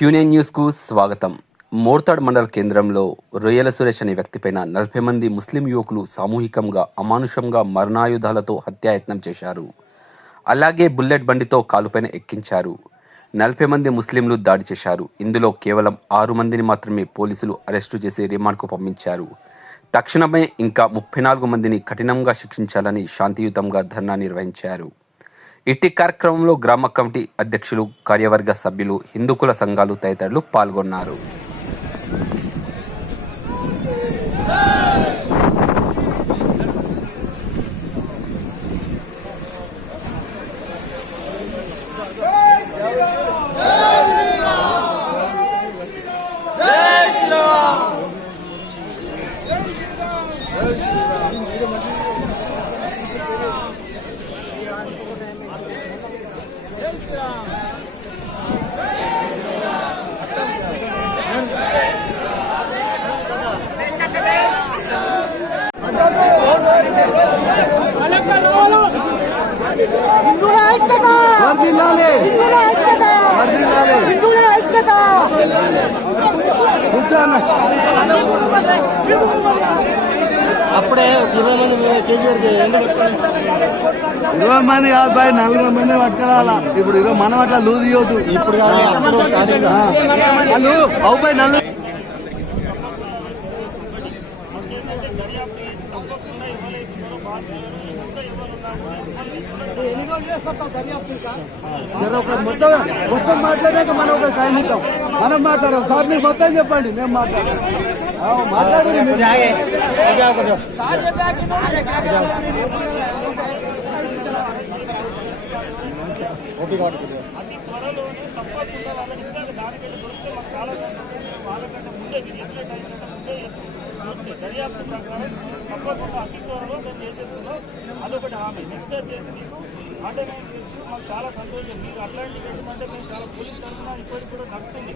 క్యూనే న్యూస్కు స్వాగతం. మోర్తాడ్ మండల కేంద్రంలో రొయ్యల సురేష్ అనే వ్యక్తిపైన నలభై మంది ముస్లిం యువకులు సామూహికంగా అమానుషంగా మరణాయుధాలతో హత్యాయత్నం చేశారు. అలాగే బుల్లెట్ బండితో కాలుపైన ఎక్కించారు. నలభై మంది ముస్లింలు దాడి చేశారు. ఇందులో కేవలం ఆరు మందిని మాత్రమే పోలీసులు అరెస్టు చేసి రిమాండ్కు పంపించారు. తక్షణమే ఇంకా ముప్పై నాలుగు మందిని కఠినంగా శిక్షించాలని శాంతియుతంగా ధర్నా నిర్వహించారు. ఇట్టి కార్యక్రమంలో గ్రామ కమిటీ అధ్యక్షులు కార్యవర్గ సభ్యులు హిందుకుల సంఘాలు తదితరులు పాల్గొన్నారు. అప్పుడే ఇరవై మంది కేసు పెడితే ఇరవై మంది కాదు బాయ్ నలభై మంది పట్టుకురావాలా? ఇప్పుడు ఇరవై మనం అట్లా లూజ్ ఇవ్వద్దు. ఇప్పుడు కాదు అప్పుడు స్టార్టింగ్ వాళ్ళు అవు బాయ్ నలు జర ఒక మొత్తం మొత్తం మాట్లాడాక మనం ఒక టైం ఇద్దాం మనం మాట్లాడాం సార్ మీరు మొత్తం చెప్పండి మేము మాట్లాడాం మాట్లాడు మాట్లాడండి మీరు. ఓపిక పట్టుకుంది దర్యాప్తు ప్రకారం తప్పకుండా అతి త్వరలో మేము చేసేస్తున్నాం అదొకటి చేసి నెక్స్ట్ వచ్చేసి మీకు ఆర్డినెన్స్ ఇష్యూ మాకు చాలా సంతోషం. మీకు అట్లాంటి పెట్టమంటే మేము చాలా పోలీస్ తరఫున ఇప్పటికి కూడా నడుస్తుంది.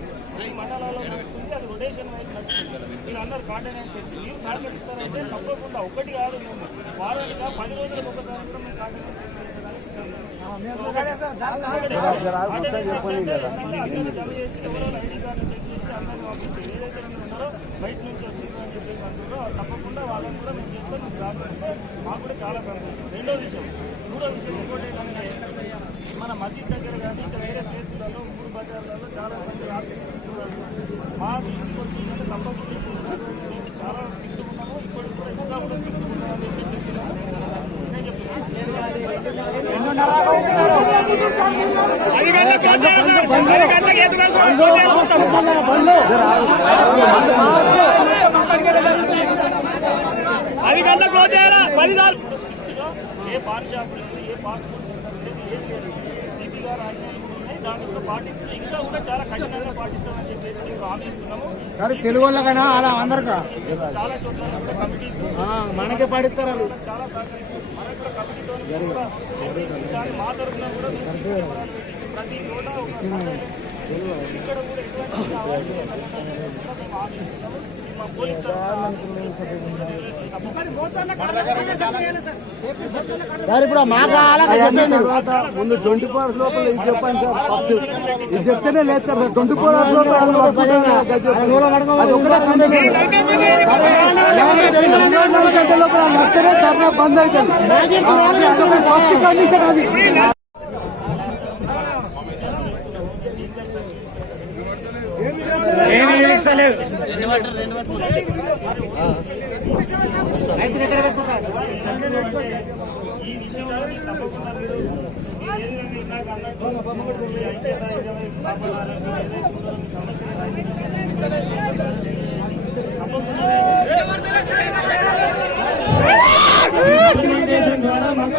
ఈ మండలాల్లో నడుస్తుంది అది రొటేషన్ వైజ్ నడుస్తుంది. మీరు అందరు ఆర్డినెన్స్ ఇచ్చి మీరు సహకరిస్తారంటే తప్పకుండా ఒకటి కాదు మేము. వారానిగా పది రోజులకు ఒకసారి కూడా మేము ఆర్డినెన్స్ బయట నుంచి వచ్చింది అని చెప్పేసి అంటున్నారో తప్పకుండా వాళ్ళని కూడా మేము చేస్తాం. మాకు కూడా చాలా సంతోషం. రెండో విషయం. మూడో విషయం ఇంకోటి ఏంటంటే మన మసీద్ దగ్గర కానీ ఇంకా వేరే ప్లేసులలో మూడు బజార్లలో చాలా మంది రాత్రి మా ఇంటికి వచ్చిందంటే తప్పకుండా మేము చాలా స్ట్రిక్ట్ ఉన్నాము ఇప్పటికి కూడా ఎక్కువగా కూడా స్ట్రిక్ట్ ఉన్నామని చెప్పి చెప్తున్నాము నేను చెప్తున్నాను పది గంటలకు క్లోజ్ చేయాలా? పది సార్లు. ఏ పాన్ షాప్ లేదు ఏ ఫాస్ట్ ఫుడ్ సెంటర్ లేదు ఏం లేదు సిపి గారు దాన్ని కూడా పాటిస్తూ ఇంకా కూడా చాలా కఠినంగా పాటిస్తామని చెప్పేసి ఇస్తున్నాము. సరే తెలుగు వాళ్ళకైనా అలా అందరికా? చాలా చోట్ల కమిటీస్ మనకే పడిస్తారు వాళ్ళు. చాలా సహకరిస్తారు మన కూడా కమిటీతో మా తరఫున కూడా మేము ప్రతి చోట ఒక సార్ ఇప్పుడు మాకు అవన్నీ తర్వాత ముందు ట్వంటీ ఫోర్ అవర్స్ లోపల ఇది చెప్పండి సార్ ఫస్ట్ ఇది చెప్తేనే లేదు సార్ ట్వంటీ ఫోర్ అవర్స్ లోపల అది ఒకటే కండిషన్ గంటల లోపల వస్తేనే ధర్నా బంద్ అవుతుంది అది అదొక ఫస్ట్ కండిషన్ అది ఈ విషయంలో తప్పకుండా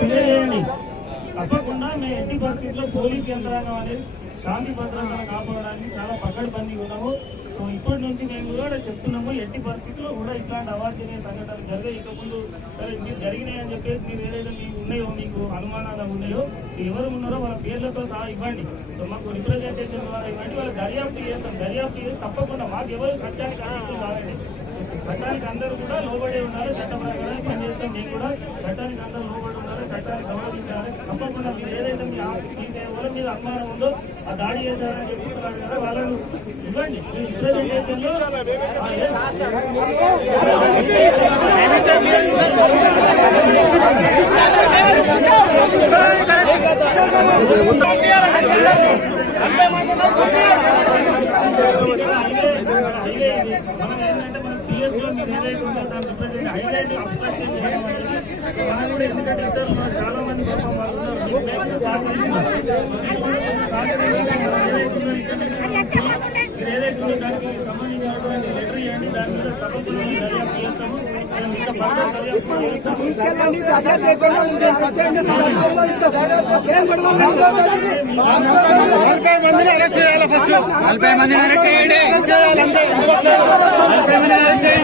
మీరు ఏదైనా మీ మేము ఎట్టి పరిస్థితుల్లో పోలీస్ యంత్రాంగం అనేది శాంతి భద్రతలను కాపాడడానికి చాలా పకడ్బందీ ఉన్నాము. సో ఇప్పటి నుంచి మేము కూడా చెప్తున్నాము ఎట్టి పరిస్థితుల్లో కూడా ఇట్లాంటి అవాంఛనీయ సంఘటనలు జరిగే ఇక ముందు సరే మీరు జరిగినాయి అని చెప్పేసి మీరు ఏదైతే మీకు ఉన్నాయో మీకు అనుమానాలు ఉన్నాయో ఎవరు ఉన్నారో వాళ్ళ పేర్లతో సహా ఇవ్వండి. సో మాకు రిప్రజెంటేషన్ ద్వారా ఇవ్వండి. వాళ్ళు దర్యాప్తు చేస్తాం. దర్యాప్తు చేసి తప్పకుండా మాకు ఎవరు సత్యానికి అతీతులు కాదండి. చట్టానికి అందరూ కూడా లోబడి ఉండాలి చట్ట ప్రకారం పనిచేస్తాం మీరు కూడా చట్టానికి అందరూ లోబడి ఉండాలి చట్టాన్ని గౌరవించాలి తప్పకుండా మీరు ఏదైతే మీ ఆ- ఎవరి మీద అనుమానం ఉందో ఆ దాడి చేశారని చెప్తున్నారు కదా వాళ్ళను ఇవ్వండి ఈ రిప్రజెంటేషన్లో మనం ఏంటంటే మనం చాలా మంది ఏదైతే దానికి సంబంధించినటువంటి లెటర్ ఇవ్వండి దాని మీద తప్పకుండా దర్యాప్తు చేస్తాము తీసుకెళ్ళండి నలభై మందిని అరెస్ట్ చేయాలి ఫస్ట్ నలభై మందిని అరెస్ట్ చేయండి నలభై మందిని అరెస్ట్ చేయండి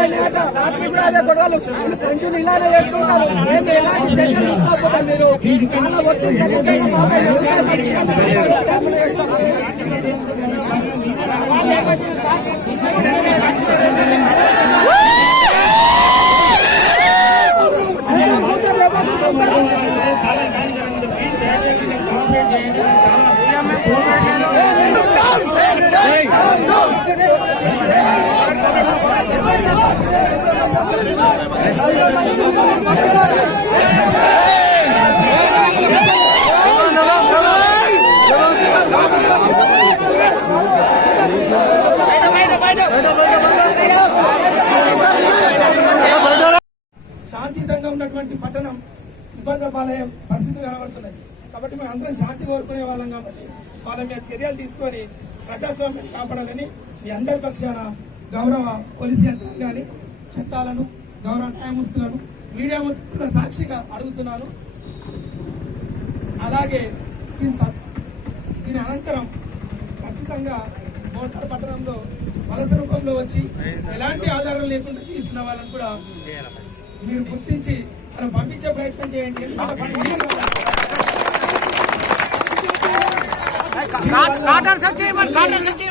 ఏం లేదు రాత్రి కూడా అదే గొడవలు. కంటిన్యూ ఇలానే చేస్తుంటారు మేము ఎలాంటి చర్యలు తీసుకోకపోతే మీరు చాలా ఒత్తిడి కలిగించండి. శాంతియుతంగా ఉన్నటువంటి పట్టణం ఇబ్బందుల పాలయ్యే పరిస్థితులు కనబడుతున్నాయి. కాబట్టి మేము అందరం శాంతి కోరుకునే వాళ్ళం కాబట్టి వాళ్ళ మీద చర్యలు తీసుకొని ప్రజాస్వామ్యాన్ని కాపాడాలని మీ అందరి పక్షాన గౌరవ పోలీస్ యంత్రం కానీ చట్టాలను గౌరవ న్యాయమూర్తులను మీడియా మూర్తుల సాక్షిగా అడుగుతున్నాను అలాగే దీని దీని అనంతరం ఖచ్చితంగా మోటార్ పట్టణంలో వలస రూపంలో వచ్చి ఎలాంటి ఆధారం లేకుండా చేస్తున్న వాళ్ళని కూడా మీరు గుర్తించి మనం పంపించే ప్రయత్నం చేయండి ఎందుకంటే పంపించే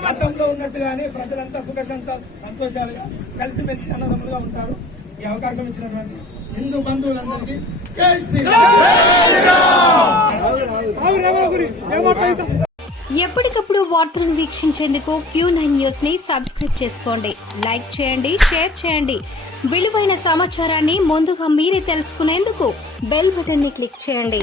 గతంలో ఉన్నట్టుగానే ప్రజలంతా సుఖశాంత సంతోషాలుగా కలిసిమెలిసి అన్నదమ్ములుగా ఉంటారు. ఈ అవకాశం ఇచ్చినటువంటి హిందూ బంధువులందరికీ జై శ్రీరామ్. ఎప్పటికప్పుడు వార్తలను వీక్షించేందుకు క్యూ నైన్ న్యూస్ని సబ్స్క్రైబ్ చేసుకోండి. లైక్ చేయండి షేర్ చేయండి. విలువైన సమాచారాన్ని ముందుగా మీరే తెలుసుకునేందుకు బెల్ బటన్ని క్లిక్ చేయండి.